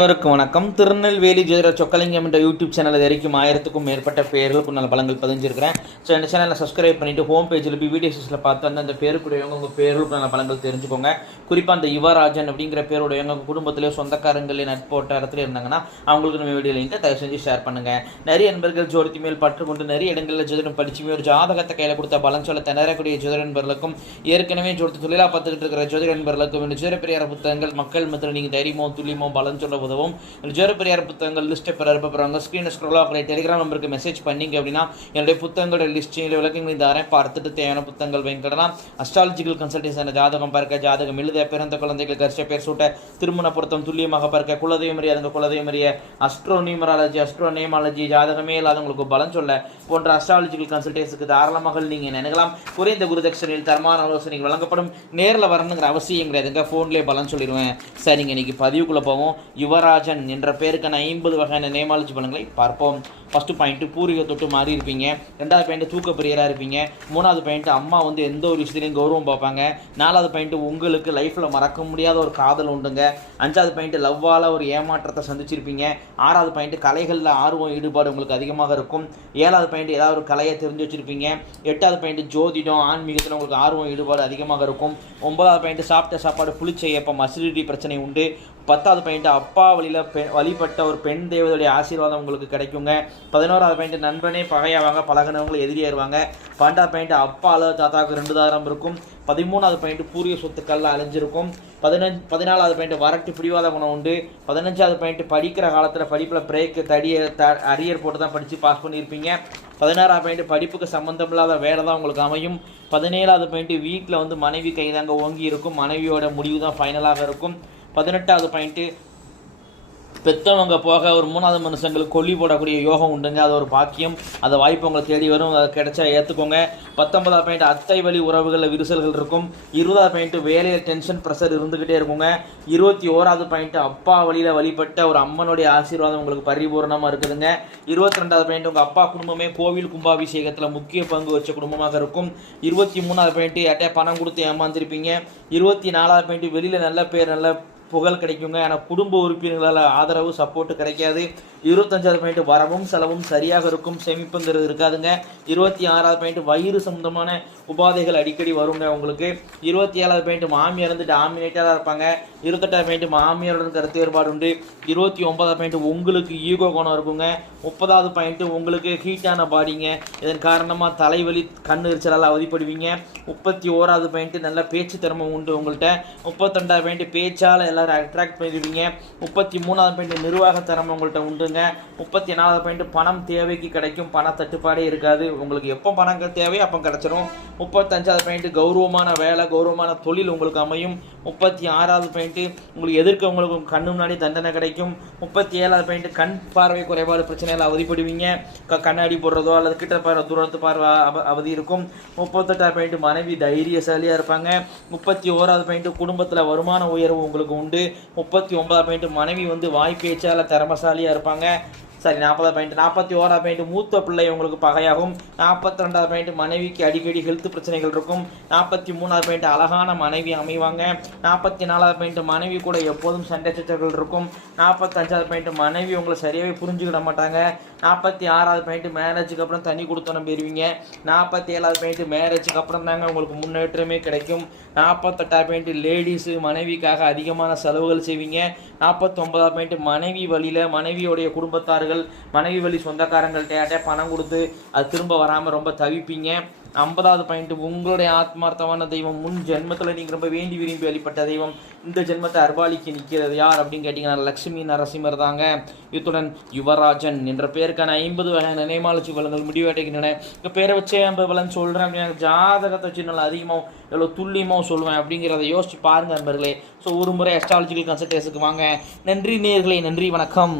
வணக்கம். திருநெல்வேலி ஜோதிடர் சொக்கலிங்கம் என்ற யூடியூப் சேனல் வரைக்கும் 1000க்கும் மேற்பட்ட பேர்களுக்கு நல்ல பலங்கள் பதிஞ்சிருக்கிறேன். ஸோ இந்த சேனலை சப்ஸ்கிரைப் பண்ணிவிட்டு ஹோம் பேஜில் போய் வீடியோஸில் பார்த்து அந்த பேருக்குடையவங்க உங்கள் பேர்களுக்கு நல்ல பலங்கள் தெரிஞ்சுக்கோங்க. குறிப்பாக அந்த யுவராஜன் அப்படிங்கிற பேருடையவங்க குடும்பத்திலேயே சொந்தக்காரங்களே நட்போட்ட இடத்துல இருந்தாங்கன்னா அவங்களுக்கு நம்ம வீடியோ லிங்கை தயவு செஞ்சு ஷேர் பண்ணுங்கள். நிறைய நண்பர்கள் ஜோதிடத்து மேல் பற்று கொண்டு நிறைய இடங்களில் ஜோதிடம் படிச்சுமே ஒரு ஜாதகத்தை கையில் கொடுத்த பலன் சொல்ல திணறக்கூடிய ஜோதிட நண்பர்களுக்கும் ஏற்கனவே ஜோதிட தொழிலாக பார்த்துக்கிட்டு இருக்கிற ஜோதிட நண்பர்களுக்கும் இந்த ஜோதிட பெரியார புத்தகங்கள் மக்கள் மத்தியில் நீங்கள் தைரியமோ துல்லியமோ பலன் சொல்ல உதவும். ஜோதிட பெரியார் புத்தகங்கள் லிஸ்ட்டை பெறப்படுறாங்க. ஸ்க்ரீனை ஸ்க்ரோல் ஆகிற டெலிகிராம் நம்பருக்கு மெசேஜ் பண்ணிங்க அப்படின்னா என்னுடைய புத்தகங்களோட லிஸ்ட்டில் விளக்கங்களை தரேன். பார்த்துட்டு தேவையான புத்தகங்கள் வாங்கிக்கலாம். அஸ்ட்ராலஜிக்கல் கன்சல்டேஷன் ஜாதகம் பார்க்க, ஜாதகம் எழுத, பிறந்த குழந்தைகள் கரிச பேர் சூட்ட, திருமண பொருத்தம் துல்லியமாக பார்க்க, குலதெய்வம் அறிய அதுங்க குலதெய்வம் அறிய, அஸ்ட்ரோ நியூமராலஜி, அஸ்ட்ரோ நேமாலஜி, ஜாதகமே இல்லாதவங்களுக்கு பலன் சொல்ல போன்ற அஸ்ட்ராலஜிக்கல் கன்சல்டேஷனுக்கு தாராளமாக நீங்கள் நினைக்கலாம். குறைந்த குருதட்சணையில் தரமான ஆலோசனைகள் வழங்கப்படும். நேரில் வரணுங்கிற அவசியம் கிடையாதுங்க. ஃபோன்லேயே பலன் சொல்லிடுவேன். சரிங்க, இன்னைக்கு பதிவுக்குள்ளே போவோம். யுவராஜன் என்ற பேருக்கான 50 வகையான நேமாலஜி பலன்களை பார்ப்போம். ஃபஸ்ட்டு பாயிண்ட்டு பூர்வீக தொட்டு மாறி இருப்பீங்க. ரெண்டாவது பாயிண்ட்டு தூக்க பிரியராக இருப்பீங்க. மூணாவது பாயிண்ட்டு அம்மா எந்த ஒரு விஷயத்துலையும் கௌரவம் பார்ப்பாங்க. நாலாவது பாயிண்ட்டு உங்களுக்கு லைஃப்பில் மறக்க முடியாத ஒரு காதல் உண்டுங்க. அஞ்சாவது பாயிண்ட்டு லவ்வால் ஒரு ஏமாற்றத்தை சந்திச்சிருப்பீங்க. ஆறாவது பாயிண்ட்டு கலைகளில் ஆர்வம் ஈடுபாடு உங்களுக்கு அதிகமாக இருக்கும். ஏழாவது பாயிண்ட்டு ஏதாவது ஒரு கலையை தெரிஞ்சு வச்சுருப்பீங்க. எட்டாவது பாயிண்ட்டு ஜோதிடம் ஆன்மீகத்தில் உங்களுக்கு ஆர்வம் ஈடுபாடு அதிகமாக இருக்கும். 9வது பாயிண்ட்டு சாப்பிட்ட சாப்பாடு புளிச்ச ஏப்பம் அசிடிட்டி பிரச்சனை உண்டு. 10வது பாயிண்ட்டு அப்பா வழிபட்ட ஒரு பெண் தேவதையுடைய ஆசீர்வாதம் உங்களுக்கு கிடைக்குங்க. 11வது பாயிண்ட்டு நண்பனே பகையாவாங்க, பழகினவங்களை எதிரியாயிருவாங்க. 12வது பாயிண்ட்டு அப்பா அல்லது தாத்தாவுக்கு 2 தாரம் இருக்கும். 13வது பாயிண்ட்டு பூர்வீக சொத்துக்கள்லாம் அழிஞ்சிருக்கும். 14வது பாயிண்ட்டு வரட்டு பிடிவாத குணம் உண்டு. 15வது பாயிண்ட்டு படிக்கிற காலத்தில் படிப்பில் பிரேக்கு அரியர் போட்டு தான் படித்து பாஸ் பண்ணியிருப்பீங்க. 16வது பாயிண்ட்டு படிப்புக்கு சம்மந்தம் இல்லாத வேலை தான் உங்களுக்கு அமையும். 17வது பாயிண்ட்டு வீட்டில் மனைவி கைதாங்க ஓங்கி இருக்கும். மனைவியோட முடிவு தான் ஃபைனலாக இருக்கும். 18வது பாயிண்ட்டு பெற்றவங்க போக ஒரு 3வது மனுஷங்களுக்கு கொல்லி போடக்கூடிய யோகம் உண்டுங்க. அது ஒரு பாக்கியம். அந்த வாய்ப்பு உங்களுக்கு தேடி வரும். அதை கிடைச்சா ஏற்றுக்கோங்க. 19வது பாயிண்ட் அத்தை வழி உறவுகளில் விரிசல்கள் இருக்கும். 20வது பாயிண்ட்டு வேலையில் டென்ஷன் ப்ரெஷர் இருந்துக்கிட்டே இருக்குங்க. 21வது பாயிண்ட்டு அப்பா வழியில் வழிபட்ட ஒரு அம்மனுடைய ஆசீர்வாதம் உங்களுக்கு பரிபூர்ணமாக இருக்குதுங்க. 22வது பாயிண்ட் உங்கள் அப்பா குடும்பமே கோவில் கும்பாபிஷேகத்தில் முக்கிய பங்கு வச்ச குடும்பமாக இருக்கும். 23வது பாயிண்ட்டு யார்ட்டையா பணம் கொடுத்து ஏமாந்துருப்பீங்க. 24வது பாயிண்ட்டு வெளியில் நல்ல பேர் நல்ல புகழ் கிடைக்குங்க. ஆனால் குடும்ப உறுப்பினர்களால் ஆதரவு சப்போர்ட்டு கிடைக்காது. 25வது பாயிண்ட் வரவும் செலவும் சரியாக இருக்கும். சேமிப்புங்கிறது இருக்காதுங்க. 26வது பாயிண்ட் வயிறு சம்பந்தமான உபாதைகள் அடிக்கடி வருங்க உங்களுக்கு. 27வது பாயிண்ட் மாமியார் டாமினேட்டாக இருப்பாங்க. 28வது பாயிண்ட் மாமியாருடன் கருத்து வேறுபாடு உண்டு. 29வது பாயிண்ட் உங்களுக்கு ஈகோ குணம் இருக்குங்க. 30வது பாயிண்ட் உங்களுக்கு ஹீட்டான பாடிங்க. இதன் காரணமாக தலைவலி கண் எரிச்சலால் அவதிப்படுவீங்க. 31வது பாயிண்ட் நல்ல பேச்சு திறமை உண்டு உங்கள்கிட்ட. 32வது பாயிண்ட் பேச்சால் எல்லாரும் அட்ராக்ட் பண்ணிடுவீங்க. 33வது பாயிண்ட் நிர்வாக திறமை உங்கள்கிட்ட உண்டுங்க. 34வது பாயிண்ட் பணம் தேவைக்கு கிடைக்கும். பண தட்டுப்பாடே இருக்காது. உங்களுக்கு எப்போ பணம் தேவையோ அப்போ கிடைச்சிரும். 35வது பாயிண்ட் கௌரவமான வேலை கௌரவமான தொழில் உங்களுக்கு அமையும். 36வது பாயிண்ட் உங்களுக்கு எதிர்க்கவங்களுக்கு கண்ணு முன்னாடி தண்டனை கிடைக்கும். 37வது பாயிண்ட் கண் பார்வை குறைபாடு பிரச்சனையில் அவதிப்படுவீங்க. கண்ணாடி போடுறதோ அல்லது கிட்ட பார்வை தூரத்து பார்வை அவதி இருக்கும். 38வது பாயிண்ட் மனைவி தைரியசாலியாக இருப்பாங்க. 31வது பாயிண்ட் குடும்பத்தில் வருமான உயர்வு உங்களுக்கு உண்டு. 39வது பாயிண்ட் மனைவி வாய் பேச்சால திறமசாலியாக இருப்பாங்க. சரி, 40வது பாயிண்ட் 41வது பாயிண்ட் மூத்த பிள்ளை உங்களுக்கு பகையாகும். 42வது பாயிண்ட் மனைவிக்கு அடிக்கடி ஹெல்த் பிரச்சனைகள் இருக்கும். 43வது பாயிண்ட் அழகான மனைவி அமைவாங்க. 44வது பாயிண்ட் மனைவி கூட எப்போதும் சண்டை சச்சரவுகள் இருக்கும். 45வது பாயிண்ட் மனைவி உங்களை சரியாகவே புரிஞ்சுக்கிட மாட்டாங்க. 46வது பாயிண்ட் மேரேஜுக்கு அப்புறம் தனி கொடுத்தோன்னு போயிருவீங்க. 47வது பாயிண்ட் மேரேஜுக்கு அப்புறம் தாங்க உங்களுக்கு முன்னேற்றமே கிடைக்கும். 48வது பாயிண்ட் லேடிஸு மனைவிக்காக அதிகமான செலவுகள் செய்வீங்க. 49வது பாயிண்ட் மனைவி வழியில் மனைவியோடைய குடும்பத்தார்கள் மனைவி வழி சொந்தக்காரங்கள்ட்ட பணம் கொடுத்து அது திரும்ப வராமல் ரொம்ப தவிப்பீங்க. 50வது பாயிண்ட் உங்களுடைய ஆத்மார்த்தமான தெய்வம் முன் ஜென்மத்தில் நீங்கள் ரொம்ப வேண்டி விரும்பி வழிபட்ட தெய்வம் இந்த ஜென்மத்தை அர்பாலிக்கு நிற்கிறது யார் அப்படின்னு கேட்டிங்கன்னா லக்ஷ்மி நரசிம்மர் தாங்க. இத்துடன் யுவராஜன் என்ற பேருக்கான 50 வகையான நேமாலஜி பலன்கள் முடிவடைகின்றன. இப்போ பேரை வச்சே 50 பலன் சொல்கிறேன் அப்படின்னா ஜாதகத்தை வச்சு நல்லா அதிகமாக எவ்வளோ துல்லியமாக சொல்லுவேன் அப்படிங்கிறத யோசிச்சு பாருங்கள் நண்பர்களே. ஸோ ஒரு முறை அஸ்ட்ராலஜிக்கல் கன்சல்டேஷனுக்கு வாங்க. நன்றி நேயர்களே, நன்றி, வணக்கம்.